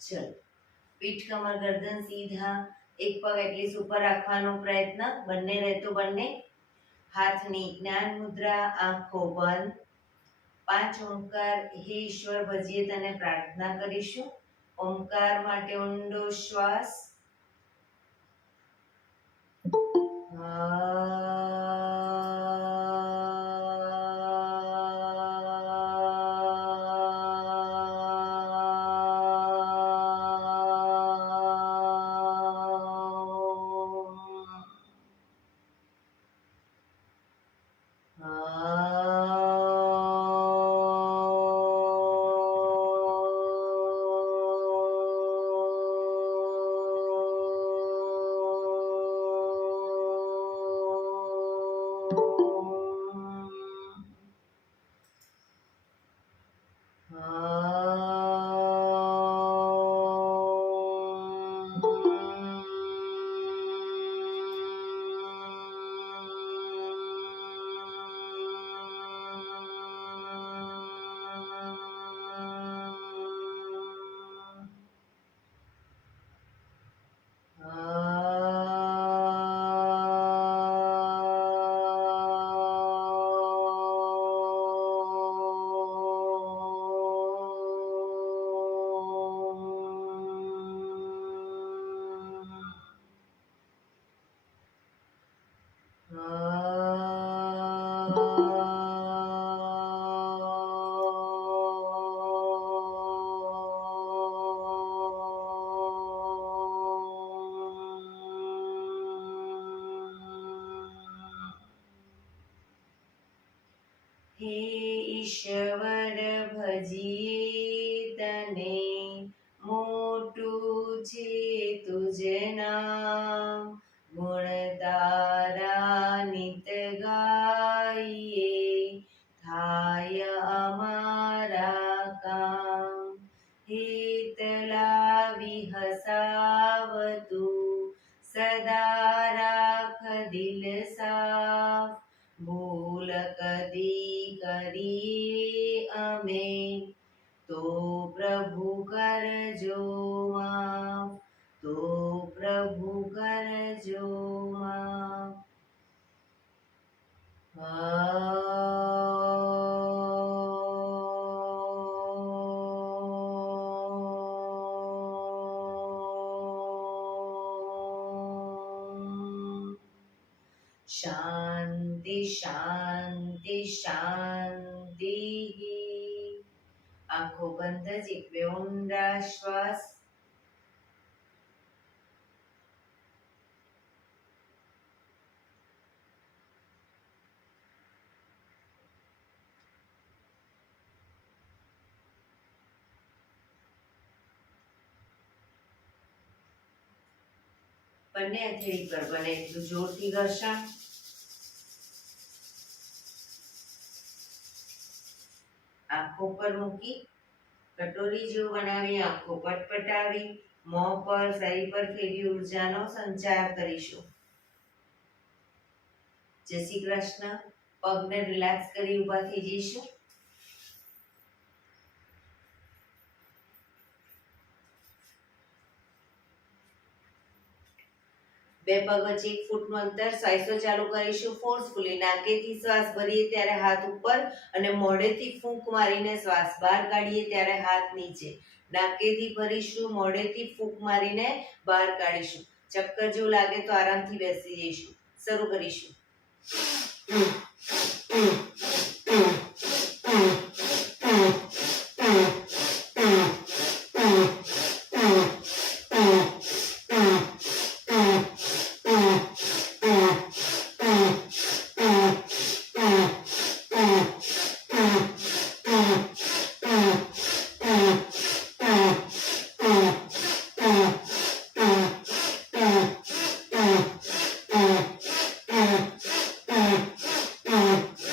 ચલો, પીઠ કમર ગરદન સીધા, એક પગ એટલીસ્ટ ઉપર રાખવાનો પ્રયત્ન, બંને રહેતો બંને. હાથની જ્ઞાન મુદ્રા, આંખો બંધ. 5 ઓમકાર હે ઈશ્વર ભજીએ તને પ્રાર્થના કરીશું. ઓમકાર માટે ઊંડો શ્વાસ. હે ઈશ્વર ભજીએ તને, મોટું છે તુજ નામ. ગુણ તારા નિત ગાઈએ, થાય અમારા કામ. હિત લાવી હસાવતું, સદા રાખ દિલ સાફ. ભૂલ કદી કરીએ અમે, તો પ્રભુ કરજો માફ. તો પ્રભુ કરજો માફ. શાંતિ શાંતિ શાંતિ. આંખો બંધ જ એક બે ઊંડા શ્વાસ. બંને હથેળી પર બને એટલું જોરથી ઘર્ષણ. આંખો પર મૂકી કટોરી જેવું બનાવી આંખો પટપટાવી, મોં પર શરીર પર ફેરવી ઉર્જાનો સંચાર કરીશું. જય શ્રી કૃષ્ણ. પગને રિલેક્સ કરી ઊભા થઈ જઈશું. બે પગ વચ્ચે 1 ફૂટનું અંતર. શ્વાસો ચાલુ કરીશું ફોર્સફુલી. નાકેથી શ્વાસ ભરીએ ત્યારે હાથ ઉપર અને મોઢેથી ફૂંક મારીને શ્વાસ બહાર કાઢીએ ત્યારે હાથ નીચે. નાકેથી ભરીશું, મોઢેથી ફૂંક મારીને બહાર કાઢીશું. ચક્કર જેવું લાગે તો આરામથી બેસી જઈશું. શરૂ કરીશું.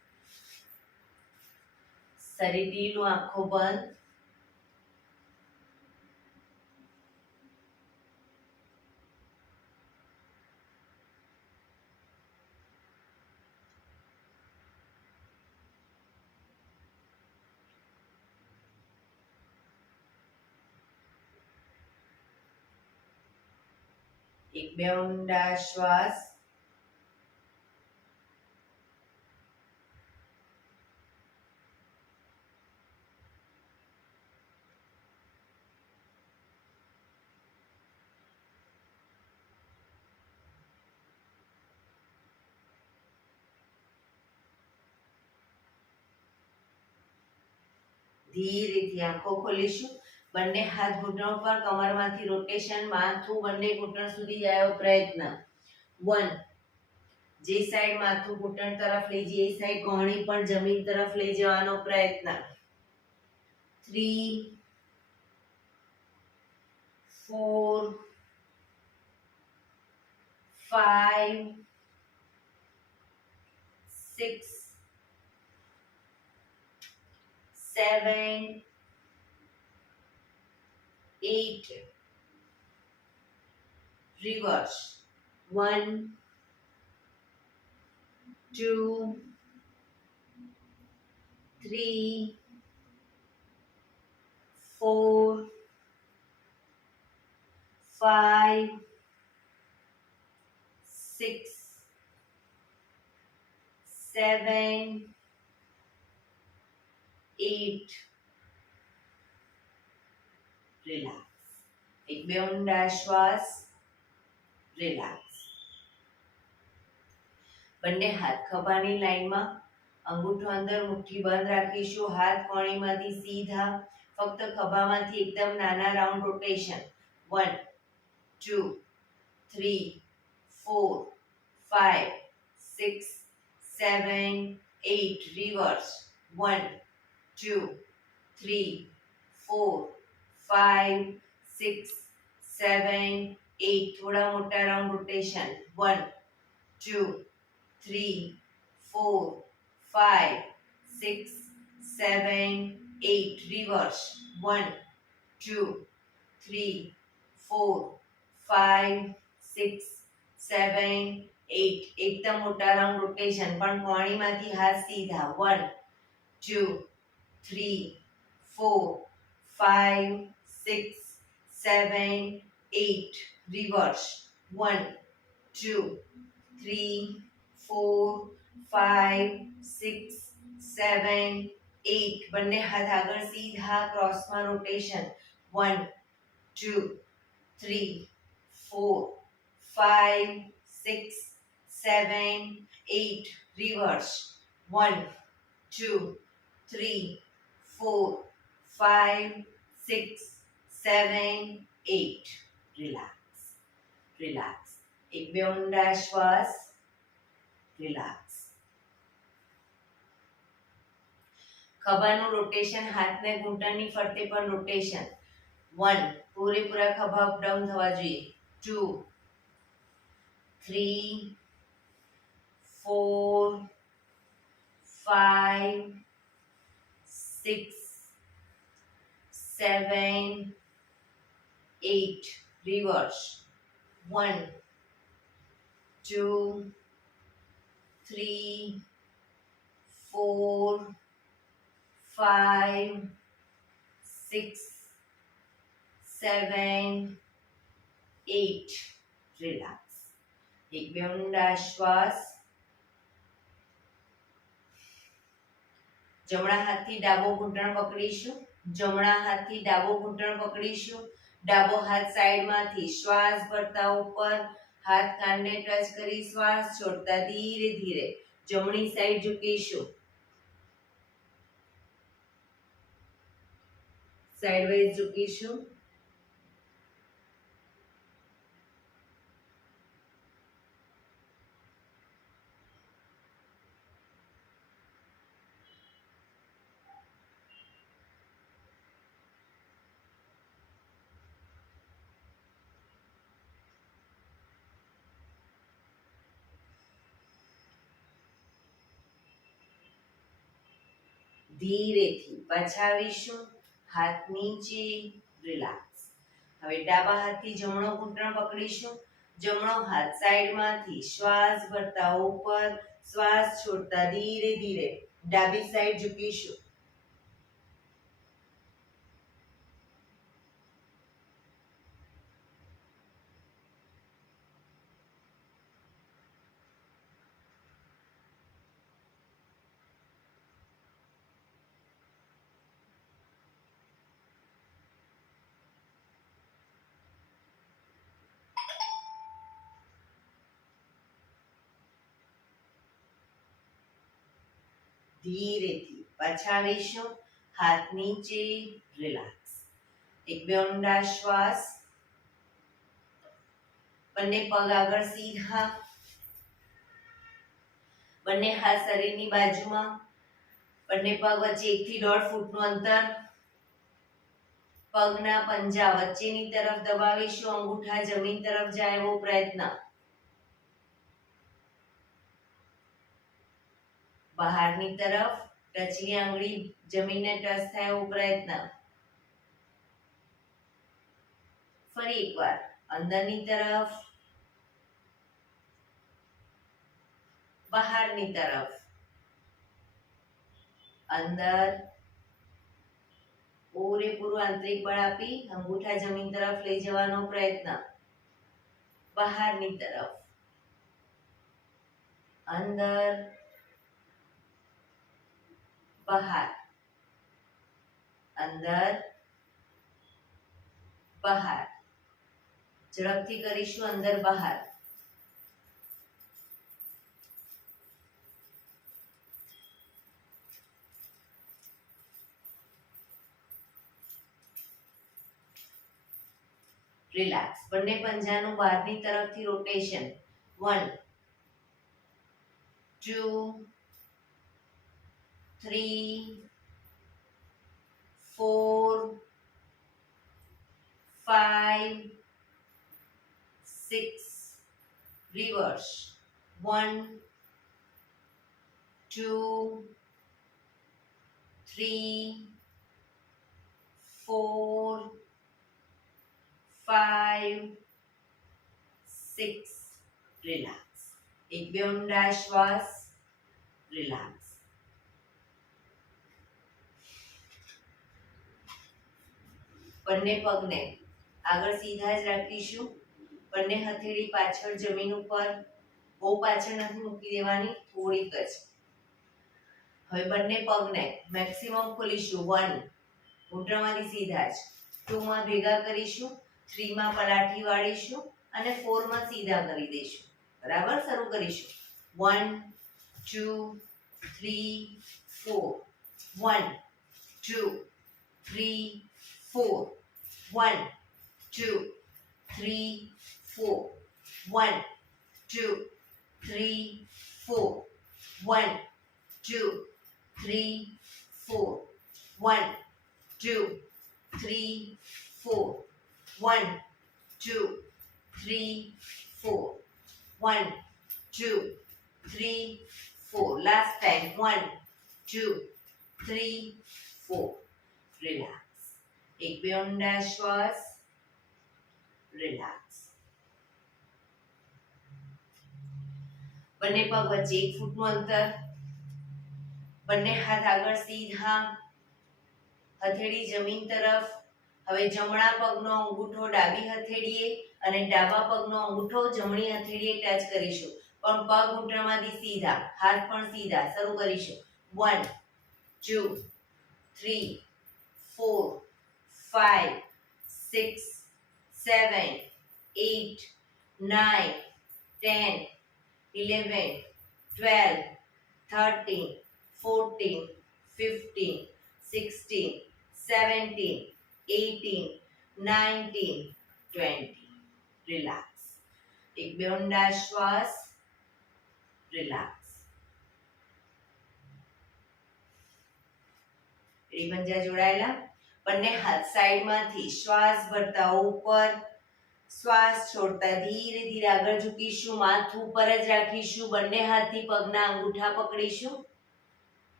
ફરી ઢીલું, આંખો બંધ. એક બે ઊંડા શ્વાસ. ધીરેથી આંખો ખોલીશું. બંને હાથ ઘૂંટણો પર, કમરમાંથી રોટેશન, માથું બંને ઘૂંટણ સુધી જાય એવો પ્રયત્ન. 1. જે સાઈડ માથું ઘૂંટણ તરફ લઈ જઈએ એ સાઈડ કોહણી પણ જમીન તરફ લઈ જવાનો પ્રયત્ન. 3 4 5 6 7 8 reverse. 1 2 3 4 5 6 7 8 રિલેક્સ. એક બે ઊંડા શ્વાસ. રિલેક્સ. બંને હાથ ખભાની લાઈનમાં, અંગૂઠો અંદર, મુઠ્ઠી બંધ રાખીશું. હાથ કોણીમાંથી સીધા, ફક્ત ખભામાંથી એકદમ નાના રાઉન્ડ રોટેશન. 1 2 3 4 5 6 7 8 રિવર્સ. 1 2 3 4 5 6 7 8 થોડા મોટા રાઉન્ડ રોટેશન. 1 2 3 4 5 6 7 8 reverse. 1 2 3 4 5 6 7 8 એકદમ મોટા રાઉન્ડ રોટેશન, પણ કોણીમાંથી હાથ સીધા. 1 2 3 4 5 6 7 8 reverse. 1 2 3 4 5 6 7 8 બંને હાથ આગળ સીધા, ક્રોસમાં રોટેશન. 1 2 3 4 5 6 7 8 reverse. 1 2 3 4 5 6 7 8 રિલેક્સ. રિલેક્સ. એક બે ઊંડા શ્વાસ. રિલેક્સ. ખભાનું રોટેશન, હાથને ઘૂંટણની ફરતે પણ રોટેશન. 1 પૂરેપૂરા ખભા અપ ડાઉન થવા જોઈએ. 2 3 4 5 6 7 8 reverse. 1 2 3 4 5 6 7 8 રિલેક્સ. એક બે ઊંડા શ્વાસ. જમણા હાથથી ડાબો ઘૂંટણ પકડીશું. જમણા હાથથી ડાબો ઘૂંટણ પકડીશું. ડાબો હાથ સાઈડમાંથી, શ્વાસ ભરતા ઉપર, હાથ કાનને ટચ કરી શ્વાસ છોડતા ધીરે ધીરે જમણી સાઈડ ઝૂકીશું. સાઈડવાઇઝ ઝૂકીશું. ધીરેથી પાછા આવીશું, હાથ નીચે, રિલેક્સ. હવે ડાબા હાથથી જમણો ઘૂંટણ પકડીશું, જમણો હાથ સાઈડમાંથી શ્વાસ ભરતા ઉપર, શ્વાસ છોડતા ધીરે ધીરે ડાબી સાઈડ ઝૂકીશું. ધીરેથી પાછા આવીશું, હાથ નીચે, રિલેક્સ. એક બે ઊંડા શ્વાસ. બંને પગ આગળ સીધા, બંને હાથ શરીરની બાજુમાં, બંને પગ વચ્ચે 1 થી 1.5 ફૂટનું અંતર. પગના પંજા વચ્ચેની તરફ દબાવીશું, અંગૂઠા જમીન તરફ જાય એવો પ્રયત્ન. બહારની તરફ ટચની આંગળી જમીનને ટચ થાય એવો પ્રયત્ન. ફરી એકવાર અંદરની તરફ, બહારની તરફ. અંદર પૂરેપૂરું આંતરિક બળ આપી અંગૂઠા જમીન તરફ લઈ જવાનો પ્રયત્ન. બહારની તરફ, અંદર, બહાર, અંદર, બહાર. ઝડપથી કરીશું, અંદર બહાર. રિલેક્સ. બંને પંજાનું બહારની તરફથી રોટેશન. 1 2 3 4 5 6. રિવર્સ. 1 2 3 4 5 6. રિલેક્સ. એક બે ઊંડા શ્વાસ. રિલેક્સ. બંને પગને આગળ સીધા જ રાખીશું, બંને હથેળી પાછળ જમીન ઉપર, બહુ પાછળ નથી મૂકી દેવાની, થોડીક જ. હવે બંને પગને મેક્સિમમ ખોલીશું. 1 ઘૂંટણમાંથી સીધા જ, 2 માં ભેગા કરીશું, 3 માં પલાઠી વાળીશું અને 4 માં સીધા કરી દઈશું. બરાબર, શરૂ કરીશું. 1 2 3 4. 1 2 3 4. 1 2 3 4. 1 2 3 4. 1 2 3 4. 1 2 3 4. 1 2 3 4. 1 2 3 4. Last time. 1 2 3 4. Relax. એક બે ઊંડા શ્વાસ. રિલેક્સ. બંને પગ વચ્ચે 1 ફૂટનું અંતર. બંને હાથ આગળ સીધા, હથેળી જમીન તરફ. હવે જમણા પગનો અંગૂઠો ડાબી હથેળીએ અને ડાબા પગનો અંગૂઠો જમણી હથેળીએ ટચ કરીશું, પણ પગ ઘૂંટણમાંથી સીધા, હાથ પણ સીધા. શરૂ કરીશું. 1 2 3 4 5 6 7 8 9 10 11 12 13 14 15 16 17 18 19 20. રિલેક્સ. એક બે ઊંડા શ્વાસ. રિલેક્સ. એડી પંજા જોડાયેલા. બંને હાથ સાઈડમાંથી શ્વાસ ભરતા ઉપર, શ્વાસ છોડતા ધીરે ધીરે આગળ ઝૂકીશું, માથું ઉપર જ રાખીશું, બંને હાથથી પગના અંગૂઠા પકડીશું.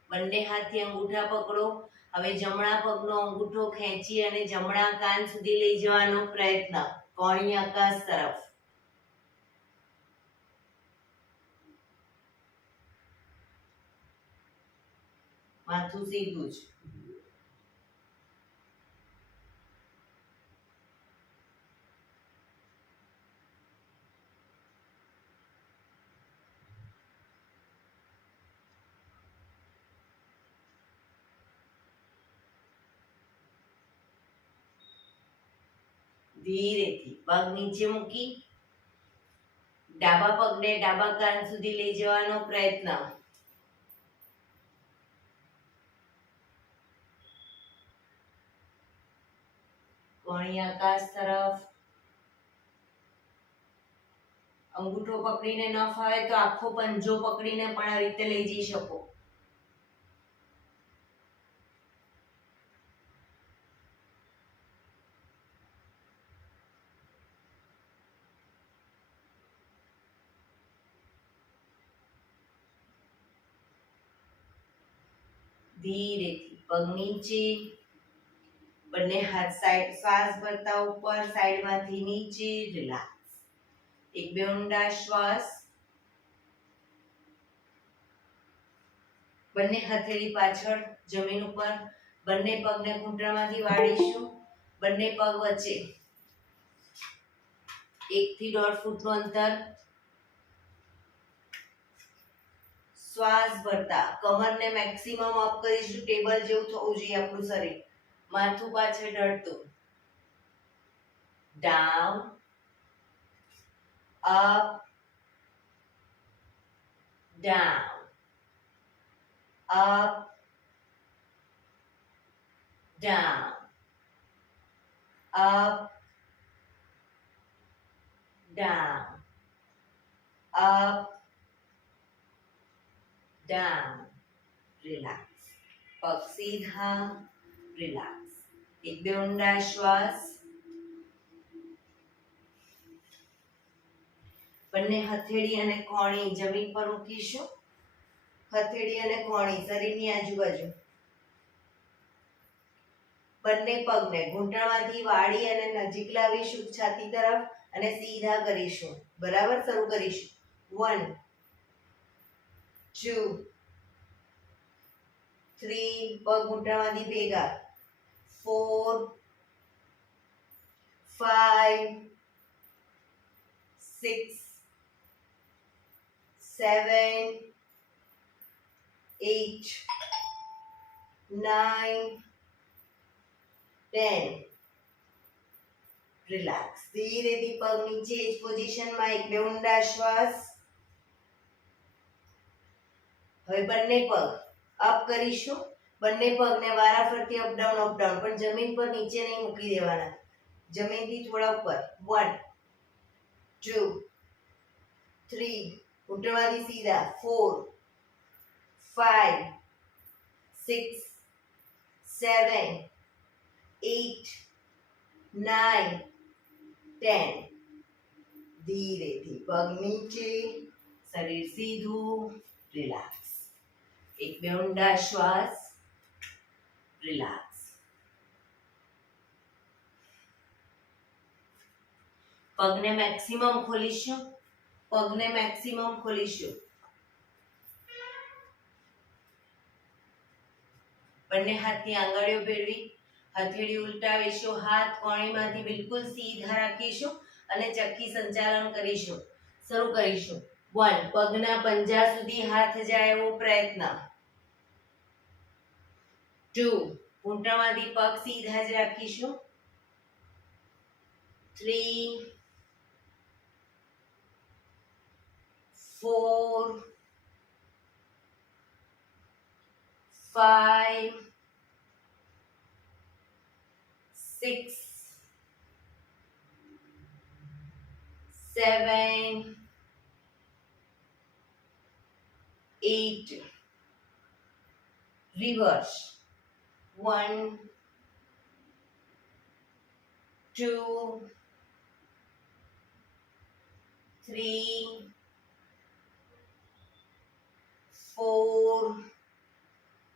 બંને હાથથી અંગૂઠા પકડો. હવે જમણા પગનો અંગૂઠો ખેંચી અને જમણા કાન સુધી લઈ જવાનો પ્રયત્ન, કોણી આકાશ તરફ. માથું સીધું જ. ધીરેથી પગ નીચે મૂકી ડાબા પગને ડાબા કાન સુધી લઈ જવાનો પ્રયત્ન. કોણી આકાશ તરફ. અંગૂઠો પકડીને ન ફાવે તો આખો પંજો પકડીને પણ આ રીતે લઈ જઈ શકો. ધીરેથી પગ નીચે, બંને હાથ સાઈડ, શ્વાસ ભરતા ઉપર, સાઈડમાંથી નીચે, રિલેક્સ. એક બે ઊંડા શ્વાસ. બંને હથેળી પાછળ જમીન ઉપર, બંને પગને ઘૂંટણમાંથી વાળીશું. બંને પગ વચ્ચે 1 થી 1.5 ફૂટનું અંતર. શ્વાસ ભરતા કમરને મેક્સિમમ અપ કરીશું, ટેબલ જેવું થવું જોઈએ આપણું શરીર. માથું પાછળ ઢળતું. Down, up, down, up, down, up, down, up, down. Relax. પગ સીધા, રિલેક્સ. એક બે ઊંડા શ્વાસ. બંને હથેળી અને કોણી જમીન પર મૂકીશું. હથેળી અને કોણી શરીરની આજુબાજુ. બંને પગને ઘૂંટણમાંથી વાળી અને નજીક લાવીશું છાતી તરફ અને સીધા કરીશું. બરાબર, શરૂ કરીશું. 1 2 3, પગ ઘૂંટણમાંથી ભેગા. 4 5 6 7 8 9 10. રિલેક્સ. ધીરેથી પગ નીચે જ પોઝિશનમાં. એક બે ઊંડા શ્વાસ. હવે બંને પગ અપ કરીશું. બંને પગને વારાફરતી અપડાઉન અપડાઉન, પણ જમીન પર નીચે નહીં મૂકી દેવાના, જમીનથી થોડા ઉપર. 1 2 3, ઘૂંટણમાંથી સીધા. 4 5 6 7 8 9 10. ધીરેથી પગ નીચે, શરીર સીધું, રિલેક્સ. એક બે ઊંડા શ્વાસ. રિલેક્સ. પગને મેક્સિમમ ખોલીશું. પગને મેક્સિમમ ખોલીશું. બંને હાથની આંગળીઓ ભેળવી, હથેળી ઉલટાવીશું. હાથ કોણીમાંથી બિલકુલ સીધા રાખીશું અને ચક્કી સંચાલન કરીશું. શરૂ કરીશું. 1, પગના પંજા સુધી હાથ જાય એવો પ્રયત્ન. 2, ઘૂંટણમાંથી પગ સીધા જ રાખીશું. 3 4 5 6 7 8. Reverse. 1 2 3 4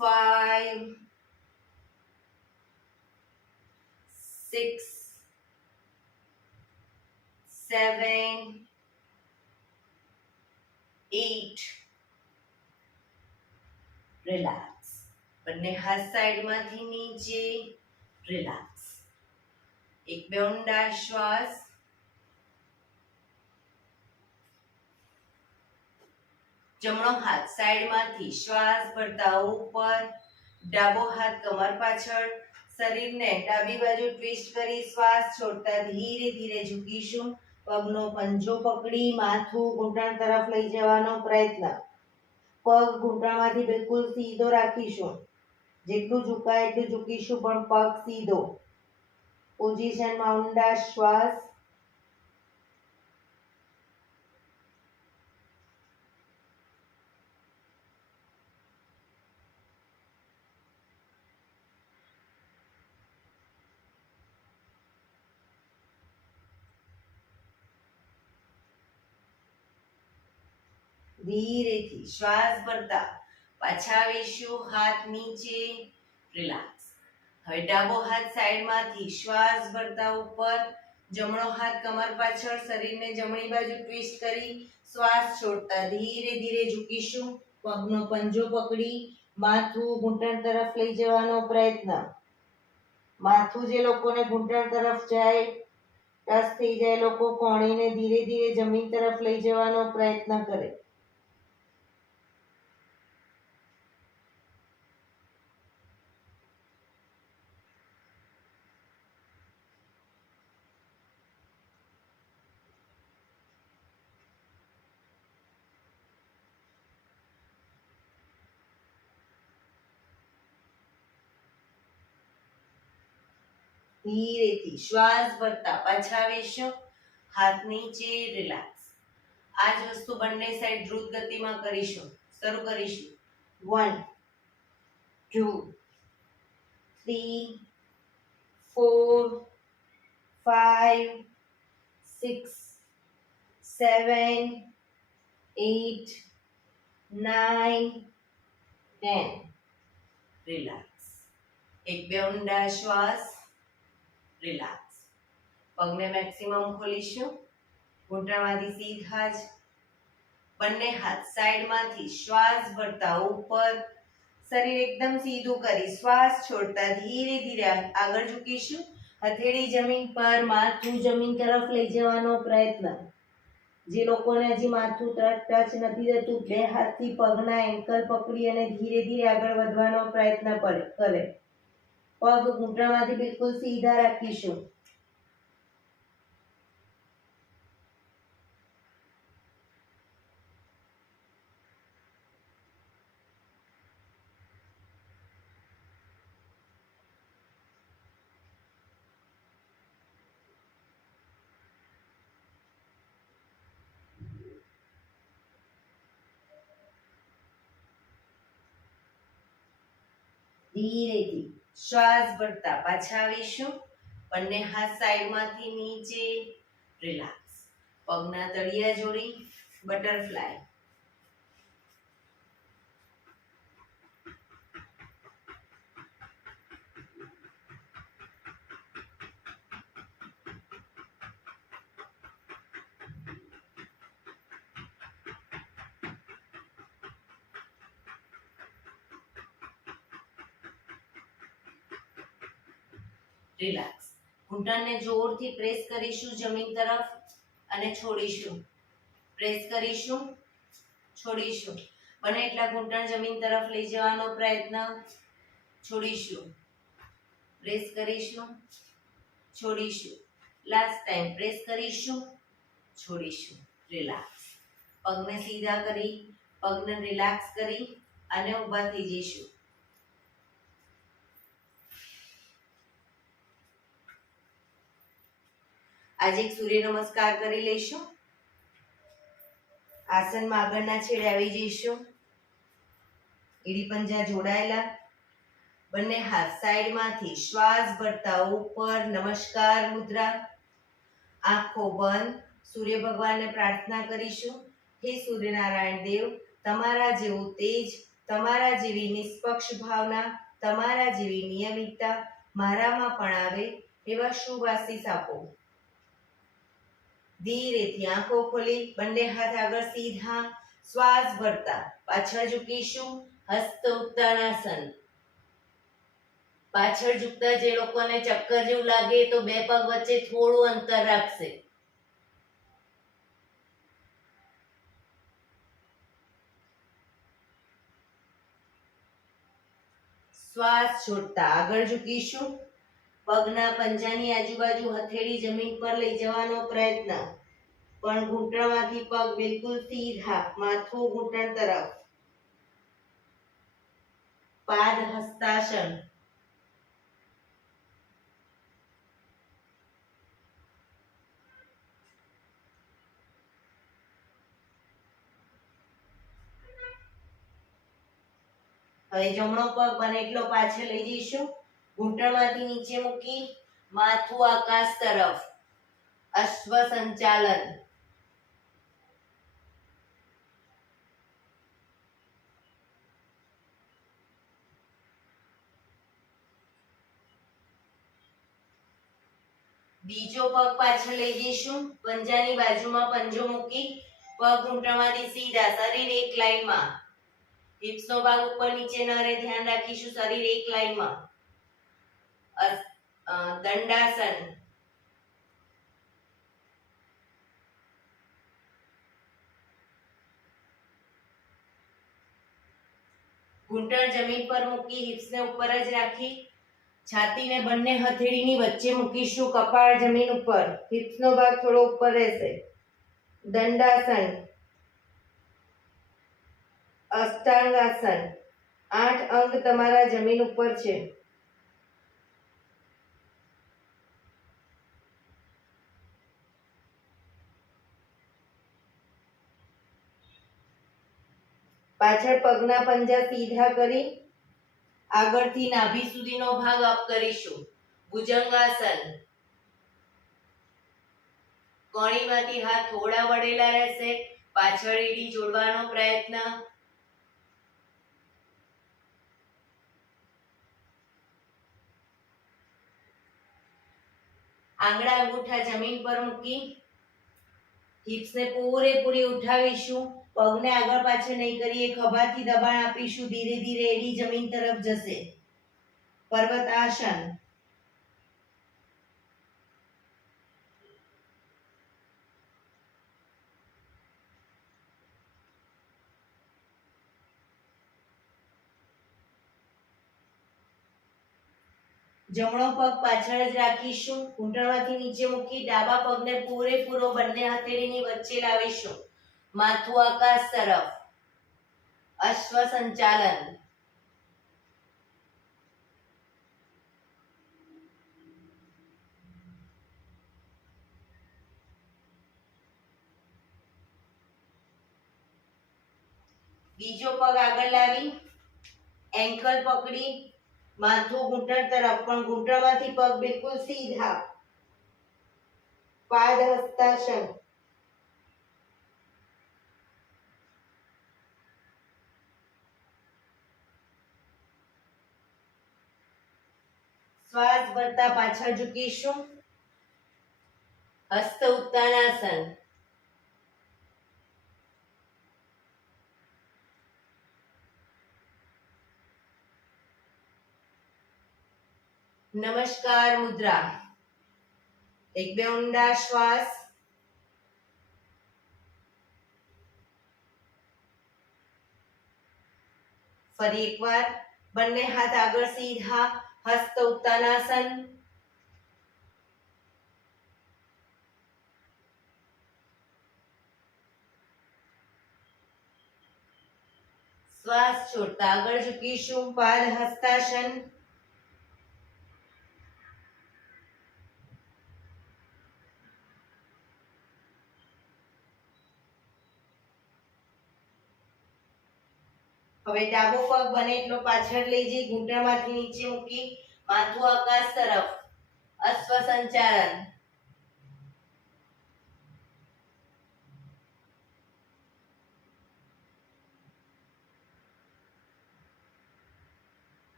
5 6 7 8 રિલેક્સ. બંને હાથ સાઈડમાંથી નીચે રિલેક્સ. એક બે ઊંડા શ્વાસ. જમણો હાથ સાઈડમાંથી શ્વાસ ભરતા ઉપર, ડાબો હાથ કમર પાછળ, શરીરને ડાબી બાજુ ટ્વિસ્ટ કરી શ્વાસ છોડતા ધીરે ધીરે ઝૂકીશું. પગનો પંજો પકડી માથું ઘૂંટણ તરફ લઈ જવાનો પ્રયત્ન. પગ ઘૂંટણમાંથી બિલકુલ સીધો રાખીશું. જેટલું ઝુકાય એટલું ઝૂકીશું, પણ પગ સીધો. પોઝિશનમાં ઊંડા શ્વાસ. ધીરેથી શ્વાસ ભરતા પાછા આવીશું. હાથ નીચે રિલેક્સ. હવે ડાબો હાથ સાઈડમાંથી શ્વાસ ભરતા ઉપર, જમણો હાથ કમર પાછળ, શરીરને જમણી બાજુ ટ્વિસ્ટ કરી શ્વાસ છોડતા ધીરે ધીરે ઝૂકીશું. પગનો પંજો પકડી માથું ઘૂંટણ તરફ લઈ જવાનો પ્રયત્ન. માથું જે લોકોને ઘૂંટણ તરફ જાય, ટચ થઈ જાય, લોકો કોણીને ધીરે ધીરે જમીન તરફ લઈ જવાનો પ્રયત્ન કરે. ધીરેથી શ્વાસ ભરતા પાછા આવીશું. હાથ નીચે રિલેક્સ. આ જ વસ્તુ બંને સાઈડ દ્રુત ગતિમાં કરીશું. શરૂ કરીશું. 1 2 3 4 5 6 7 8 9 10. રિલેક્સ. એક બે ઊંડા શ્વાસ. રિલેક્સ. પગને મેક્સિમમ ખોલીશું. ઘૂંટણમાંથી સીધા જ. બંને હાથ સાઈડમાંથી શ્વાસ ભરતા ઉપર, શરીર એકદમ સીધું કરી શ્વાસ છોડતા ધીરે ધીરે આગળ ઝૂકીશું. હથેળી જમીન પર, માથું જમીન તરફ લઈ જવાનો પ્રયત્ન. જે લોકોને હજી માથું ટચ નથી થતું, બે હાથથી પગના એન્કલ પકડી અને ધીરે ધીરે આગળ વધવાનો પ્રયત્ન કરે. પગ ઘૂંટણમાંથી બિલકુલ સીધા રાખીશું. ધીરેથી શ્વાસ ભરતા પાછા આવીશું. બંને હાથ સાઈડમાંથી નીચે રિલેક્સ. પગના તળિયા જોડી બટરફ્લાય. રિલેક્સ. ઘૂંટણને જોરથી પ્રેસ કરીશું જમીન તરફ અને છોડીશું. પ્રેસ કરીશું, છોડીશું. બને એટલા ઘૂંટણ જમીન તરફ લઈ જવાનો પ્રયત્ન. છોડીશું. પ્રેસ કરીશું, છોડીશું. લાસ્ટ ટાઈમ પ્રેસ કરીશું, છોડીશું. રિલેક્સ. પગને સીધા કરી, પગને રિલેક્સ કરી અને ઊભા થઈ જઈશું. આજે એક સૂર્ય નમસ્કાર કરી લઈશું. આસનમાં આગળના છેડે આવી જઈશું. એડી પંજા જોડાયેલા. બંને હાથ સાઈડમાંથી શ્વાસ ભરતા ઉપર, નમસ્કાર મુદ્રા. આંખો બંધ. સૂર્ય ભગવાનને પ્રાર્થના કરીશું. હે સૂર્યનારાયણ દેવ, તમારા જેવું તેજ, તમારા જેવી નિષ્પક્ષ ભાવના, તમારા જેવી નિયમિતતા મારામાં પણ આવે એવા શુભ આશીષ આપો. ધીરેથી આંખો ખોલી બંને હાથ આગળ સીધા, શ્વાસ ભરતા પાછળ ઝૂકીશું. હસ્ત ઉત્તાનાસન. પાછળ ઝૂકતા જે લોકોને ચક્કર જેવું લાગે તો બે પગ વચ્ચે થોડું અંતર રાખશે. શ્વાસ છોડતા આગળ ઝૂકીશું. પગના પંજાની આજુબાજુ હથેળી જમીન પર લઈ જવાનો પ્રયત્ન, પણ ઘૂંટણમાંથી પગ બિલકુલ સીધા, માથું ઘૂંટણ તરફ. પાદ હસ્તાસન. હવે જમણો પગ બને એટલો પાછળ લઈ જઈશું. ઘૂંટણમાંથી નીચે મૂકી માથું આકાશ તરફ. અશ્વ સંચાલન. બીજો પગ પાછળ લઈ જઈશું. પંજાની બાજુમાં પંજો મૂકી પગ ઘૂંટણમાંથી સીધા, શરીર એક લાઈનમાં. હિપ્સનો ભાગ ઉપર નીચે ન રહે ધ્યાન રાખીશું. શરીર એક લાઈનમાં. દંડાસન. ઘૂંટણ જમીન પર મૂકી હિપ્સને ઉપર જ રાખી છાતીને બંને હથેળીની વચ્ચે મૂકીશું. કપાળ જમીન ઉપર, હિપ્સનો ભાગ થોડો ઉપર રહેશે. દંડાસન. અષ્ટાંગાસન. 8 અંગ તમારા જમીન ઉપર છે. પાછળ પગના પંજા સીધા કરી આગળથી નાભી સુધીનો ભાગ અપ કરીશું. ભુજંગાસન. કોણીમાંથી હાથ થોડા વળેલા રહેશે. પાછળ એડી જોડવાનો પ્રયત્ન. આંગળા અંગૂઠા જમીન પર મૂકી હિપ્સને પૂરેપૂરી ઉઠાવીશું. પગને આગળ પાછળ નહીં કરીએ, ખભાથી દબાણ આપીશું. ધીરે ધીરે એડી જમીન તરફ જશે. પર્વતાસન. જમણો પગ પાછળ જ રાખીશું. ઘૂંટણમાંથી નીચે મૂકી ડાબા પગને પૂરેપૂરો બંને હથેળીની વચ્ચે લાવીશું. માથું આકાશ તરફ. અશ્વ સંચાલન. બીજો પગ આગળ લાવી એન્કલ પકડી માથું ઘૂંટણ તરફ, પણ ઘૂંટણમાંથી પગ બિલકુલ સીધા. પાદ હસ્તાસન. શ્વાસ ભરતા પાછળ ઝૂકીશું. હસ્ત ઉત્તાનાસન. નમસ્કાર મુદ્રા. એક બે ઊંડા શ્વાસ. ફરી એકવાર બંને હાથ આગળ સીધા. હસ્ત ઉત્તાનાસન. શ્વાસ છોડતા આગળ ઝૂકીશું. પાદ હસ્તાસન. હવે ડાબો પગ બને એટલો પાછળ લઈ જઈ ઘૂંટણમાંથી નીચે મૂકી માથું આકાશ તરફ. અશ્વ સંચાલન.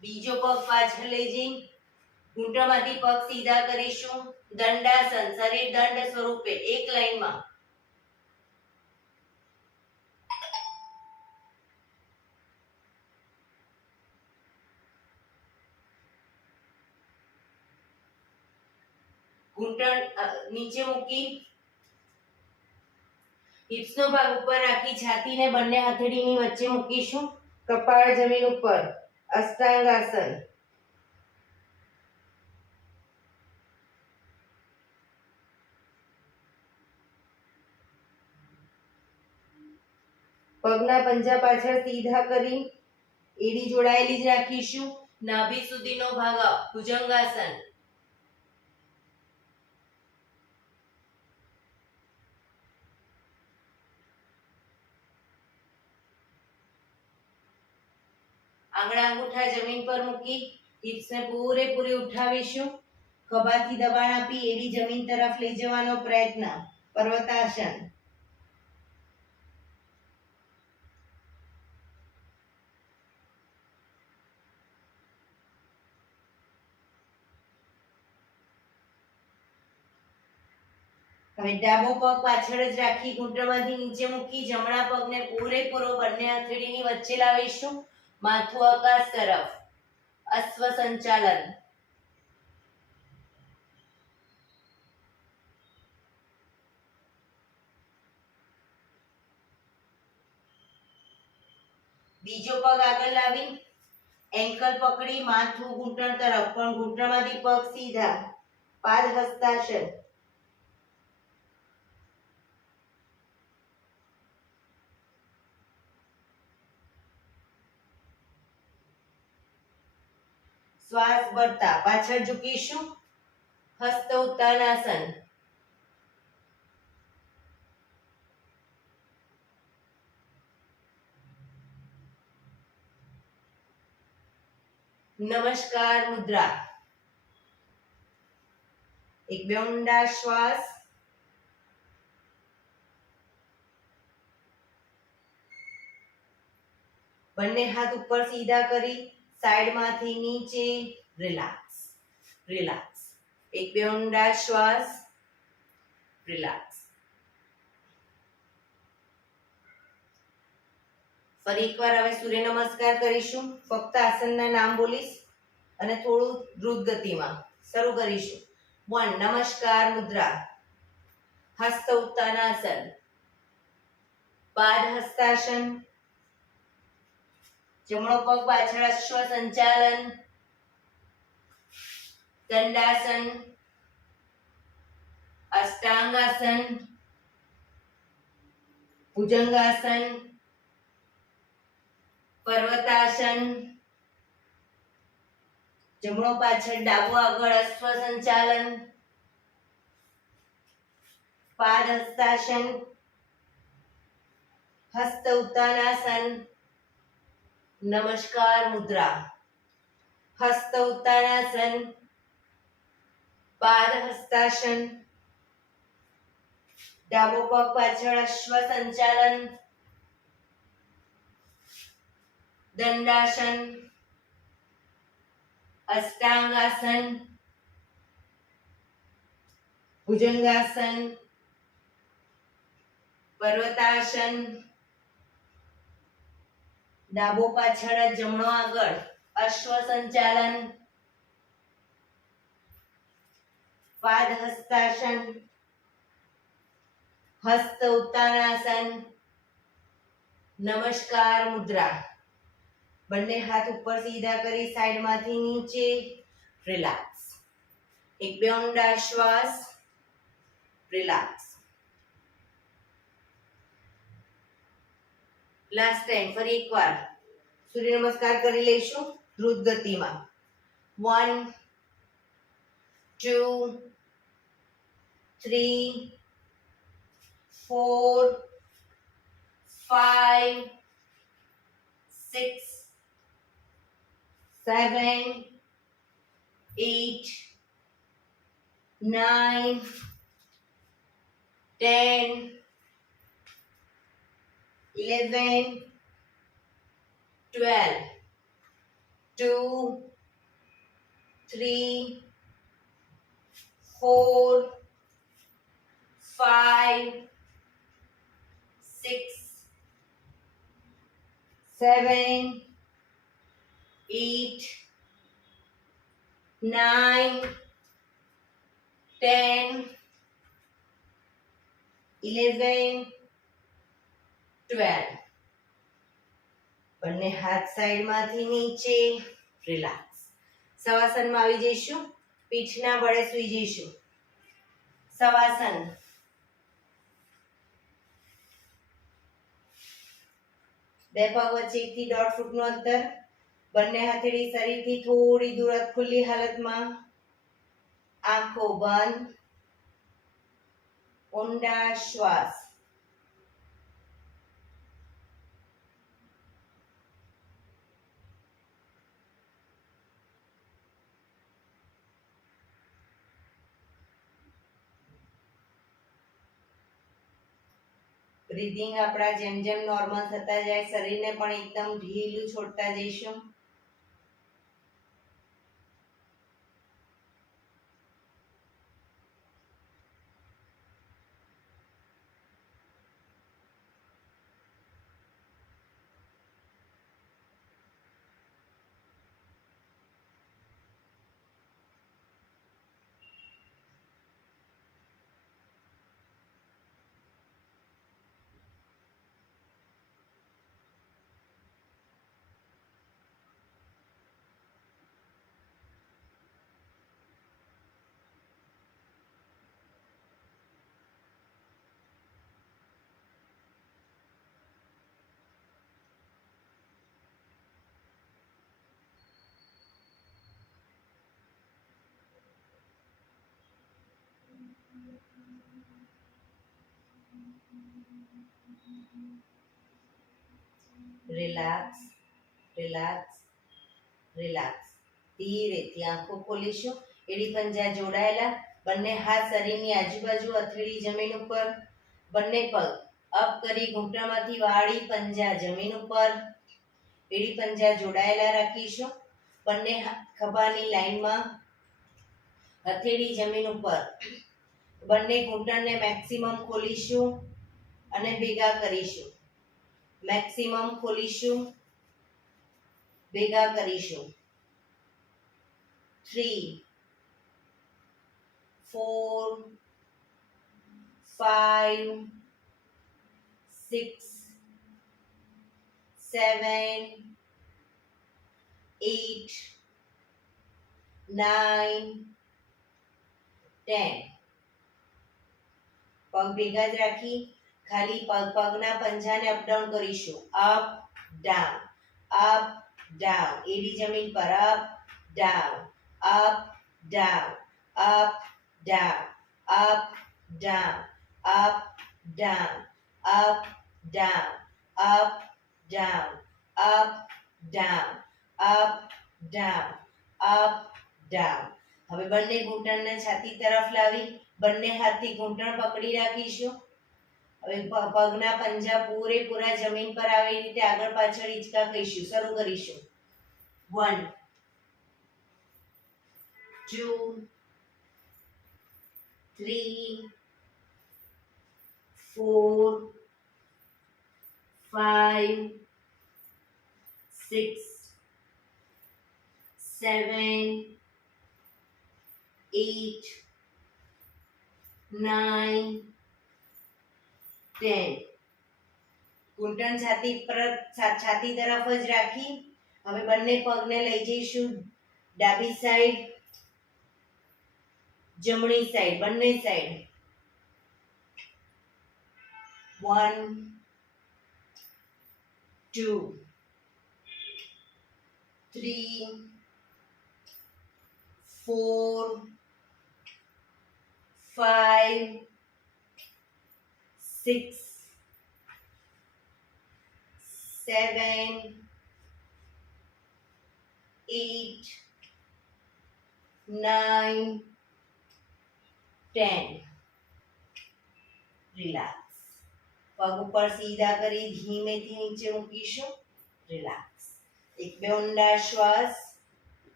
બીજો પગ પાછળ લઈ જઈ ઘૂંટણમાંથી પગ સીધા કરીશું. દંડાસન, શરીર દંડ સ્વરૂપે એક લાઈનમાં. ઘૂંટણ નીચે મૂકી હિપ્સનો ભાગ ઉપર રાખી છાતીને બંને હથેળીની વચ્ચે મૂકીશું. કપાળ જમીન ઉપર. અષ્ટાંગાસન. પગના પંજા પાછળ સીધા કરી એડી જોડાયેલી જ રાખીશું. નાભી સુધીનો ભાગ ભુજંગાસન. આંગળા અંગૂઠા જમીન પર મૂકી હિપ્સને પૂરેપૂરી ઉઠાવીશું. ખભાથી દબાણ આપી એડી જમીન તરફ લઈ જવાનો પ્રયત્ન. પર્વતાસન. હવે ડાબો પગ પાછળ જ રાખી ઘૂંટણમાંથી નીચે મૂકી જમણા પગને પૂરેપૂરો બંને હથેળીની વચ્ચે લાવીશું. માથું આકાશ તરફ. અશ્વ સંચાલન. બીજો પગ આગળ લાવી એન્કલ પકડી માથું ઘૂંટણ તરફ, પણ ઘૂંટણમાંથી પગ સીધા. પાદ હસ્તાસન. શ્વાસ ભરતા પાછળ ઝૂકીશું. હસ્ત ઉત્તાનાસન. નમસ્કાર મુદ્રા. એક બે ઊંડા શ્વાસ. બંને હાથ ઉપર સીધા કરી સાઈડમાંથી નીચે. Relax, relax. એક બે ઊંડા શ્વાસ. રિલેક્સ. ફરી એકવાર હવે સૂર્ય નમસ્કાર કરીશું. ફક્ત આસનના નામ બોલીશ અને થોડું દ્રુત ગતિમાં શરૂ કરીશું. 1. નમસ્કાર મુદ્રા. હસ્ત ઉત્તાનાસન. પાદ હસ્તાસન. જમણો પગ પાછળ અશ્વ સંચાલન. દંડાસન. અષ્ટાંગાસન. ભુજંગાસન. પર્વતાસન. જમણો પાછળ ડાબો આગળ અશ્વ સંચાલન. પાદ હસ્તાસન. હસ્ત ઉત્તાનાસન. નમસ્કાર મુદ્રા. હસ્ત ઉત્તાનાસન. પાદ હસ્તાસન. ડાબો પગ પાછળ અશ્વ સંચાલન. દંડાસન. અષ્ટાંગાસન. ભુજંગાસન. પર્વતાસન. ડાબો પાછળ જમણો આગળ અશ્વ સંચાલન. પાદ હસ્તાસન. હસ્ત ઉત્તાનાસન. નમસ્કાર મુદ્રા. બંને હાથ ઉપર સીધા કરી સાઈડમાંથી નીચે. રિલેક્સ. એક બે ઊંડા શ્વાસ. રિલેક્સ. લાસ્ટ ટાઈમ ફરી એકવાર સૂર્ય નમસ્કાર કરી લઈશું દ્રુત ગતિમાં. 1 2 3 4 5 6 7 8 9 10 11 12 2 3 4 5 6 7 8 9 10 11 12 બંને હાથ સાઈડમાંથી નીચે રિલેક્સ શવાસનમાં આવી જઈશું પીઠના બળે સૂઈ જઈશું શવાસન બે પગ વચ્ચે 1 થી 1.5 ફૂટનું અંતર બંને હથેળી શરીરથી થોડી દૂર ખુલ્લી હાલતમાં આંખો બંધ ઊંડા શ્વાસ બ્રીધિંગ આપણા જેમ જેમ નોર્મલ થતા જાય શરીરને પણ એકદમ ઢીલું છોડતા જઈશું રિલેક્સ રિલેક્સ રિલેક્સ ધીરેથી આંખો ખોલીશું એડી પંજા જોડાયેલા બંને હાથ શરીરની આજુબાજુ હથેળી જમીન ઉપર બંને પગ અપ કરી ઘૂંટણમાંથી વાળી પંજા જમીન ઉપર એડી પંજા જોડાયેલા રાખીશું બંને ખભાની લાઈનમાં હથેળી જમીન ઉપર બંને ઘૂંટણને મેક્સિમમ ખોલીશું અને ભેગા કરીશું મેક્સિમમ ખોલીશું ભેગા કરીશું 3 4 5 6 7 8 9 10 પગ ભેગા જ રાખી ખાલી પગના પંજાને અપ ડાઉન કરીશું અપ ડાઉન એડી જમીન પર up down up down up down up down up down up down up down up down up down up down હવે બંને ઘૂંટણને છાતી તરફ લાવી બંને હાથથી ઘૂંટણ પકડી રાખીશું હવે પગના પંજા પૂરેપૂરા જમીન પર આવે એ રીતે આગળ પાછળ હિંચકા કહીશું શરૂ કરીશું 1 2 3 4 5 6 7 8 9 10 ઘૂંટણ છાતી તરફ જ રાખી હવે બંને પગને લઈ જઈશું ડાબી સાઈડ જમણી સાઈડ બંને સાઈડ 1 2 3 4 5 6 7 8 9 10 રિલેક્સ પગ ઉપર સીધા કરી ધીમેથી નીચે મૂકીશું રિલેક્સ એક બે ઊંડા શ્વાસ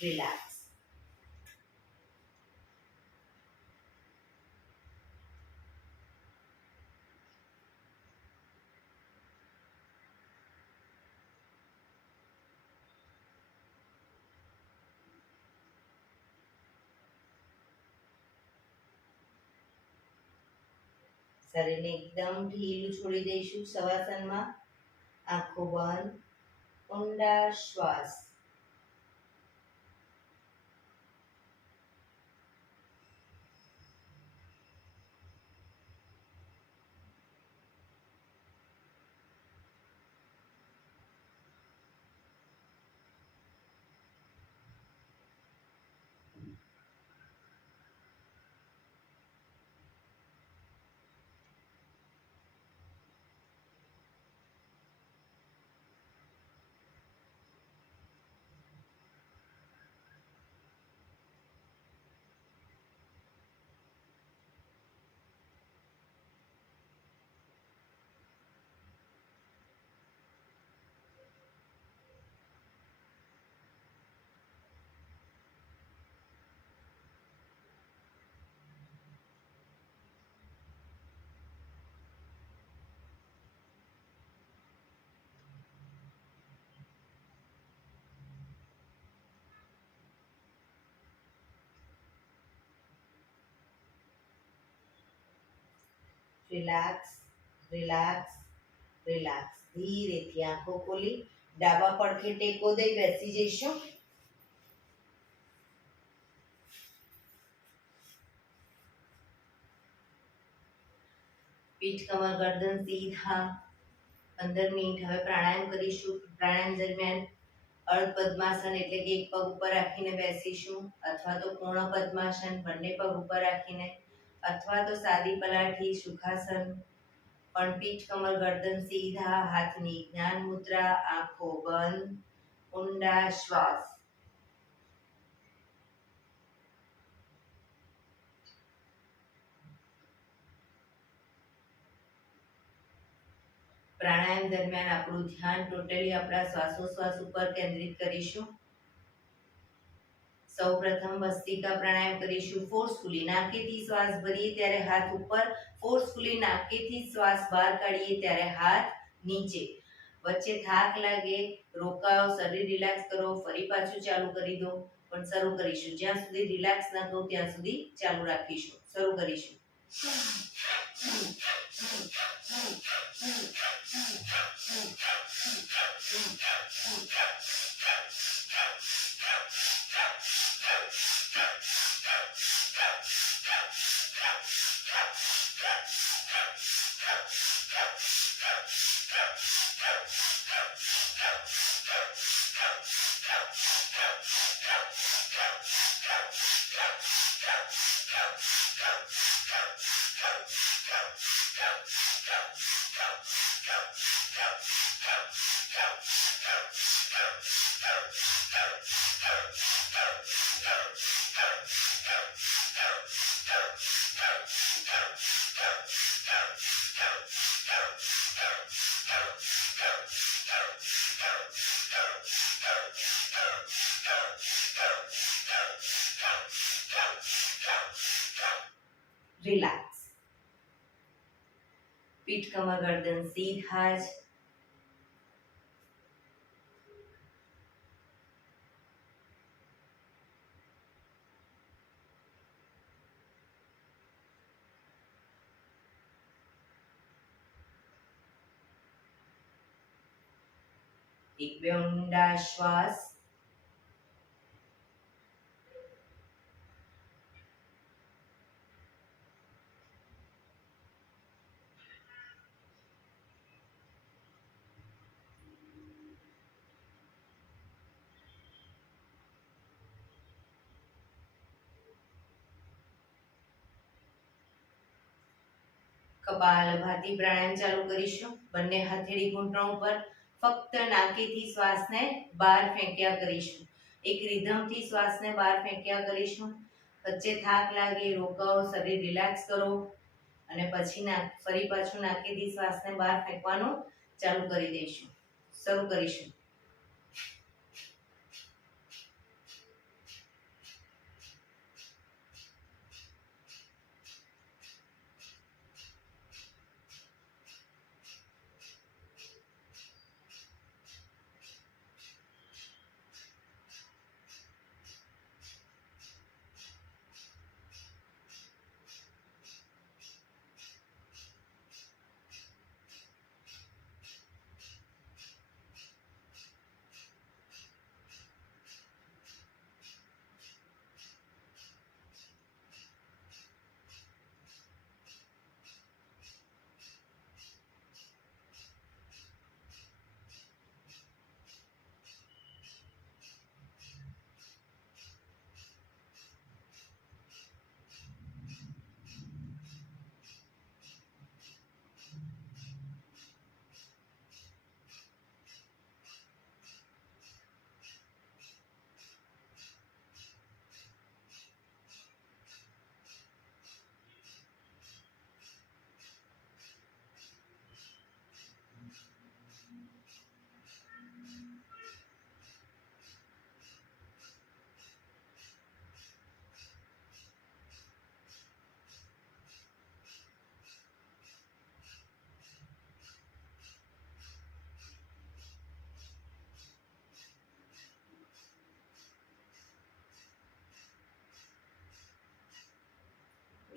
રિલેક્સ. શરીરને એકદમ ઢીલું છોડી દઈશું શવાસનમાં. આંખો બંધ, ઊંડા શ્વાસ. Relax, relax, relax. ધીરેથી આંખો ખોલી ડાબા પડખે ટેકો દઈ બેસી જઈશું. પીઠ, કમર, ગરદન સીધા. 15 મિનિટ હવે પ્રાણાયામ કરીશું. પ્રાણાયામ દરમિયાન અર્ધ પદ્માસન એટલે કે એક પગ ઉપર રાખીને બેસીશું, અથવા તો પૂર્ણ પદ્માસન બંને પગ ઉપર રાખીને, અથવા તો સાદી પલાઠી સુખાસન. પણ પીઠ, કમર, ગરદન સીધા, હાથની જ્ઞાન મુદ્રા, આંખો બંધ, ઊંડા શ્વાસ. પ્રાણાયામ દરમિયાન આપણું ધ્યાન ટોટલી આપણા શ્વાસોશ્વાસ ઉપર કેન્દ્રિત કરીશું. સૌપ્રથમ ભસ્ત્રિકા પ્રાણાયામ કરીશું. ફોર્સફુલી નાકેથી શ્વાસ ભરીએ ત્યારે હાથ ઉપર, ફોર્સફુલી નાકેથી શ્વાસ બહાર કાઢીએ ત્યારે હાથ નીચે. વચ્ચે થાક લાગે, રોકાઓ, શરીર રિલેક્સ કરો, ફરી પાછું ચાલુ કરી દો. પણ શરૂ કરીશું. જ્યાં સુધી રિલેક્સ ન થવું ત્યાં સુધી ચાલુ રાખીશું. શરૂ કરીશું. રિલેક્સ. પીઠ, કમર, ગરદન સીધા જ. એક બે ઊંડા શ્વાસ. કપાલભાતિ પ્રાણાયામ ચાલુ કરીશું. બંને હથેળી ઘૂંટણ ઉપર. ફક્ત નાકેથી શ્વાસને બહાર ફેંક્યા કરીશું. એક રિધમથી શ્વાસને બહાર ફેંક્યા કરીશું. વચ્ચે થાક લાગે, રોકાઓ, શરીર રિલેક્સ કરો અને પછી ફરી પાછું નાકેથી શ્વાસને બહાર ફેંકવાનું ચાલુ કરી દઈશું. શરૂ કરીશું.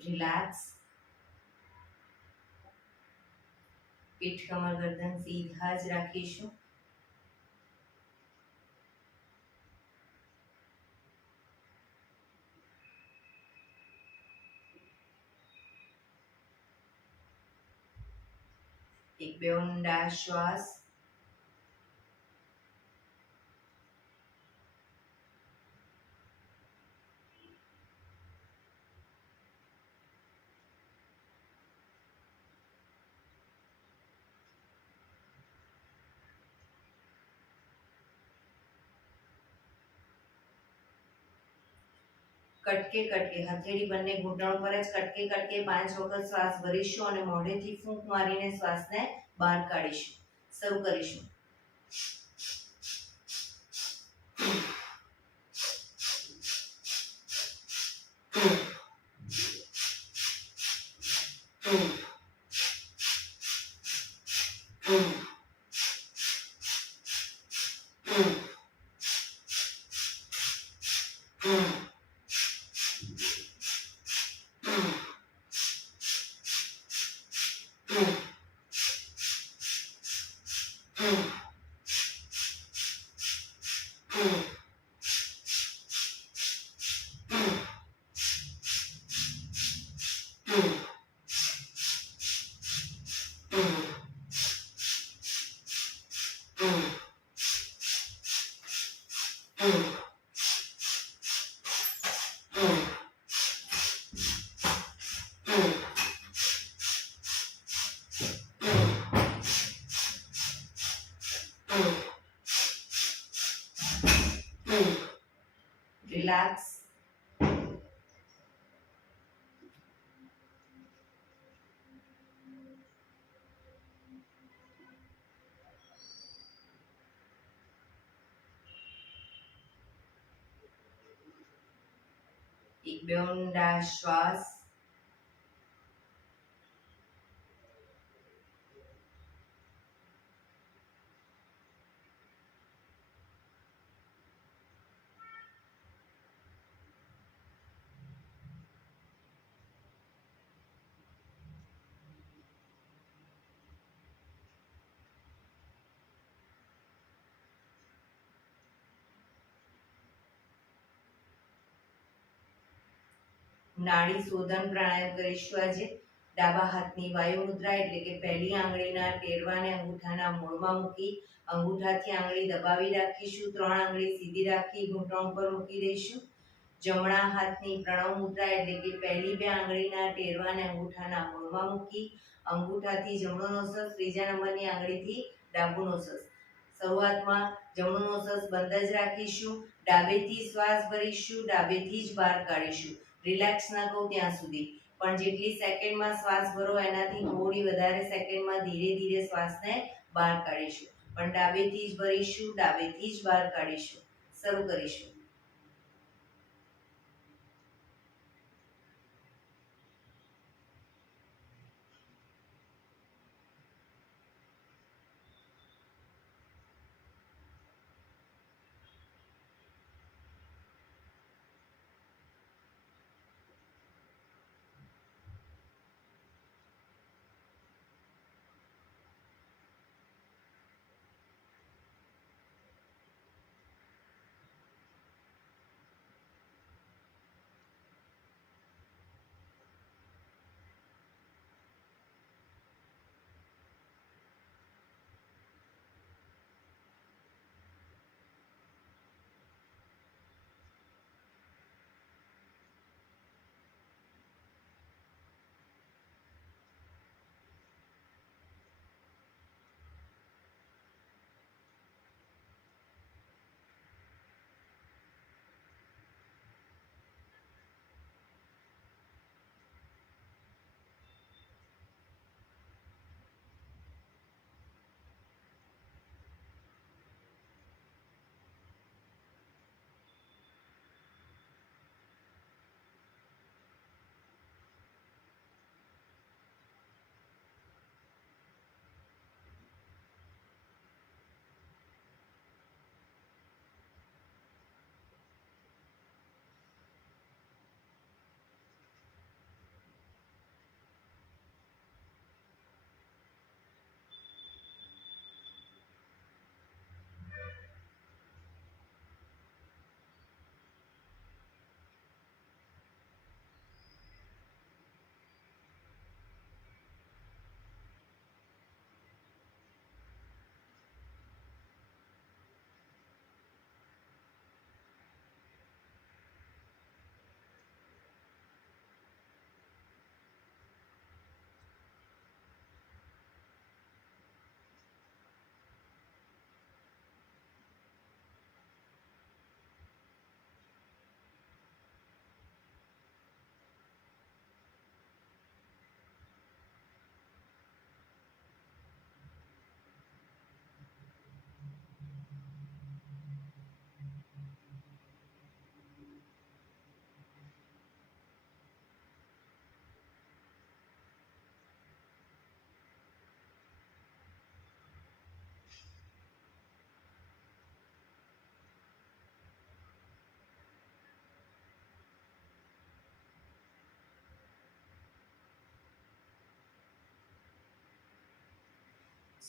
રિલેક્સ. પીઠ કમર ગરદન સીધા જ રાખીશું. એક બે ઊંડા શ્વાસ. કટકે કટકે હથેળી બંને ઘૂંટણ પર જ કટકે કટકે 5 વખત શ્વાસ ભરીશું અને મોઢેથી ફૂંક મારીને શ્વાસને બહાર કાઢીશું. શરૂ કરીશું. રિલેક્સ. એક બે ઊંડા શ્વાસ. નાડી શોધન પ્રાણાયામ કરીશું આજે. ડાબા હાથની વાયુ મુદ્રા એટલે કે પહેલી આંગળીના ટેરવાને અંગૂઠાના મૂળમાં મૂકી અંગૂઠાથી આંગળી દબાવી રાખીશું. 3 આંગળી સીધી રાખી ઘૂંટણ પર મૂકી દઈશું. જમણા હાથની પ્રણવ મુદ્રા એટલે કે પહેલી 2 આંગળીના ટેરવાને અંગૂઠાના મૂળમાં મૂકી અંગૂઠાથી જમણો નોસસ, ત્રીજા નંબરની આંગળીથી ડાબુ નોસસ. શરૂઆતમાં જમણો નોસસ બંધ જ રાખીશું. ડાબેથી શ્વાસ ભરીશું, ડાબેથી જ બહાર કાઢીશું. રિલેક્સ ના કહું ત્યાં સુધી, પણ જેટલી સેકન્ડમાં શ્વાસ ભરો એનાથી થોડી વધારે સેકન્ડમાં ધીરે ધીરે શ્વાસને બહાર કાઢીશું. પણ ડાબેથી જ ભરીશું, ડાબેથી જ બહાર કાઢીશું. શરૂ કરીશું.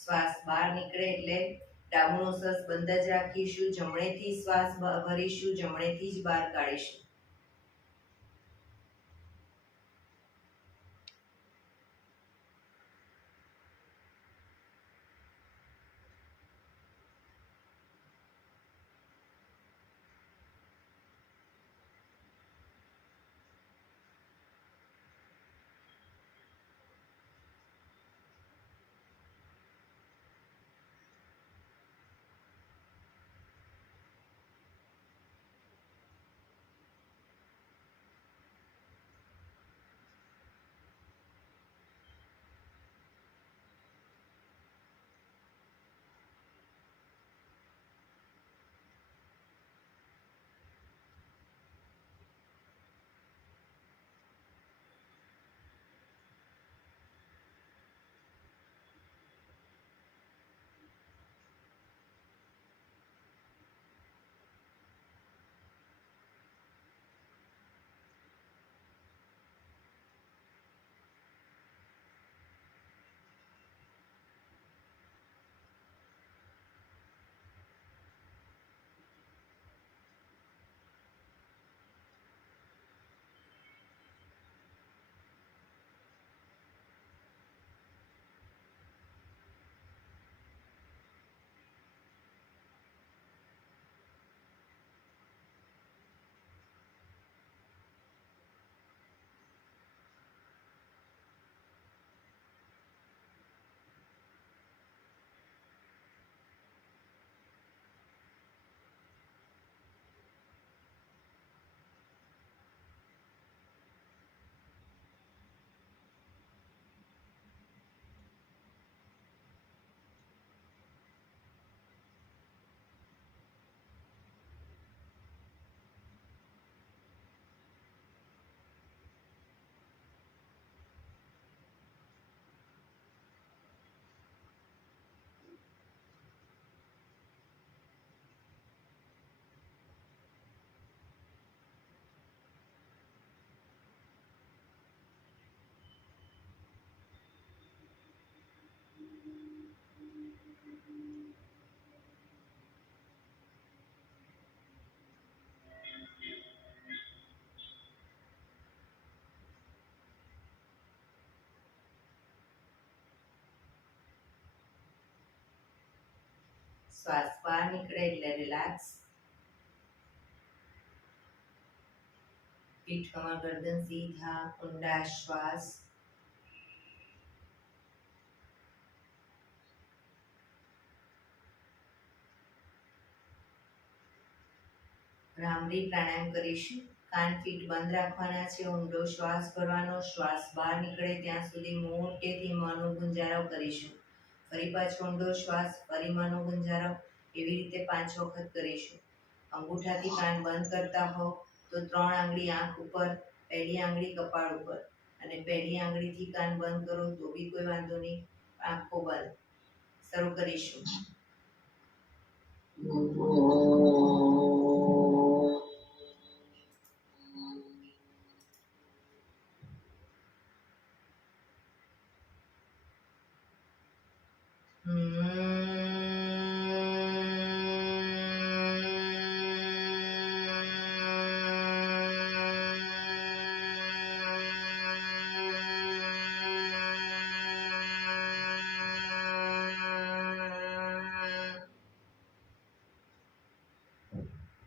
શ્વાસ બહાર નીકળે એટલે ડાબુનો શ્વાસ બંધ જ રાખીશું, જમણેથી શ્વાસ ભરીશું, જમણેથી જ બહાર કાઢીશું. શ્વાસ બહાર નીકળે એટલે રિલેક્સ. પીઠ કમર ગરદન સીધા, ઊંડા શ્વાસ. ભ્રામરી પ્રાણાયામ કરીશું. કાન પીઠ બંધ રાખવાના છે, ઊંડો શ્વાસ ભરવાનો, શ્વાસ બહાર નીકળે ત્યાં સુધી મોટેથી મોંનો ગુંજારો કરીશું. ફરી પાછો ઊંડો શ્વાસ, ફરી મોંનો ગુંજારો, એવી રીતે 5 વખત કરીશું. અંગૂઠાથી કાન બંધ કરતા હો તો 3 આંગળી આંખ ઉપર, પહેલી આંગળી કપાળ ઉપર, અને પહેલી આંગળીથી કાન બંધ કરો તો બી કોઈ વાંધો નહીં. આંખો બંધ. શરૂ કરીશું.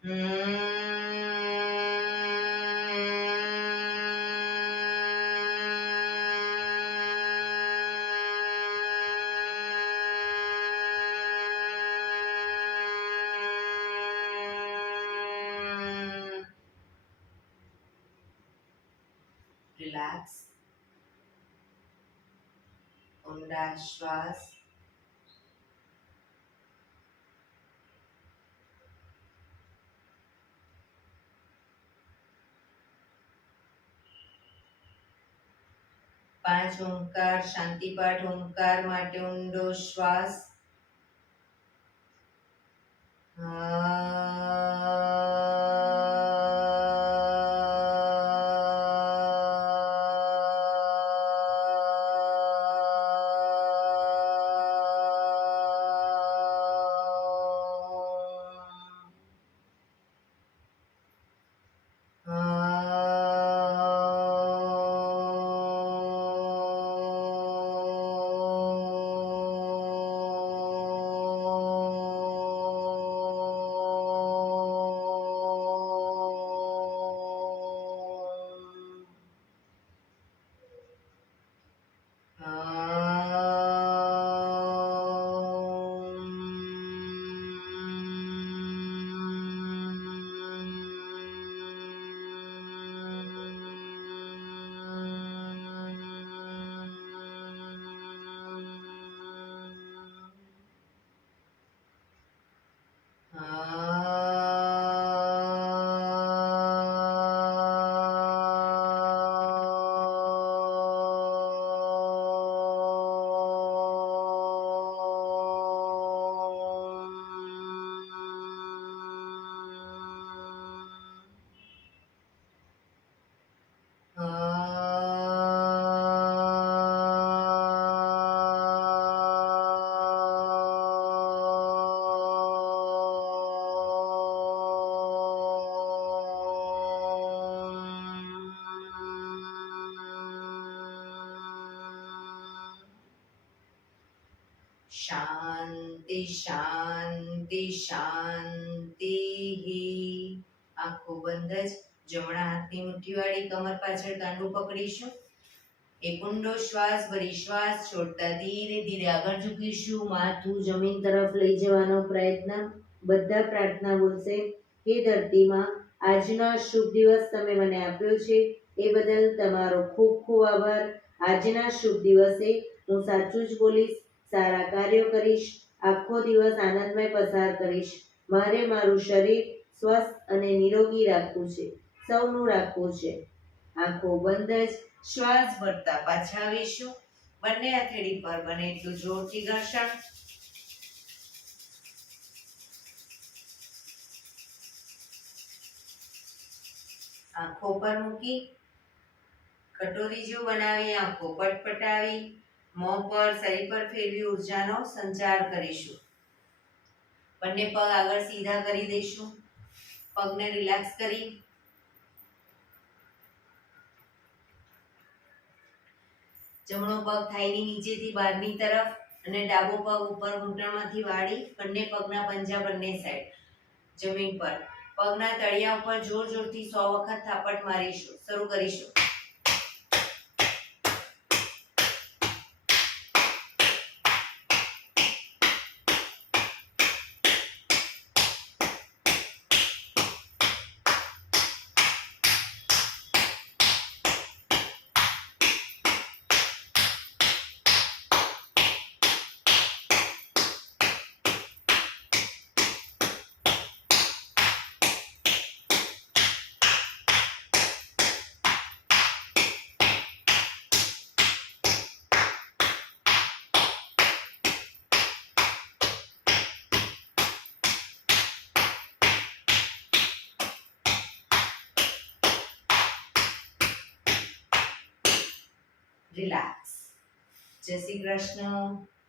રિલેક્સ. ઊંડા શ્વાસ. પાંચ ઓમકાર શાંતિપાઠ ઓમકાર માટે ઊંડો શ્વાસ. શાંતિ શાંતિ શાંતિ. આંખો બંધ જ. જમણા હાથની મુઠ્ઠી વાળી કમર પાછળ કાંડું પકડીશું. એક ઊંડો શ્વાસ ભરી શ્વાસ છોડતા ધીરે ધીરે આગળ ઝૂકીશું. માથું જમીન તરફ લઈ જવાનો પ્રયત્ન. બધા પ્રાર્થના બોલશે. હે ધરતીમાં, આજનો શુભ દિવસ તમે મને આપ્યો છે એ બદલ તમારો ખૂબ ખૂબ આભાર. આજના શુભ દિવસે હું સાચું જ બોલીશ, સારા કાર્યો કરીશ, આખો દિવસ આનંદમય પસાર કરીશ. મારે મારું શરીર સ્વસ્થ અને નિરોગી રાખવું છે, સૌનું રાખવું છે. આંખો બંધ જ શ્વાસ ભરતા પાછા આવીશું. બંને હથેળી પર બને એટલું જોરથી ઘર્ષણ. આંખો પર મૂકી કટોરી જેવું બનાવી આંખો પટપટાવી મોં પર શરીર પર ફેરવી ઉર્જાનો સંચાર કરીશું. બંને પગ આગળ સીધા કરી દઈશું. પગને રિલેક્સ કરી જમણો પગ થાઈની નીચેથી બહારની તરફ અને ડાબો પગ ઉપર ઘૂંટણમાંથી વાળી બંને પગના પંજા બંને સાઈડ જમીન પર. પગના તળિયા ઉપર જોર જોરથી 100 વખત થાપટ મારીશું. શરૂ કરીશું. રિલેક્સ. જય શ્રી કૃષ્ણ.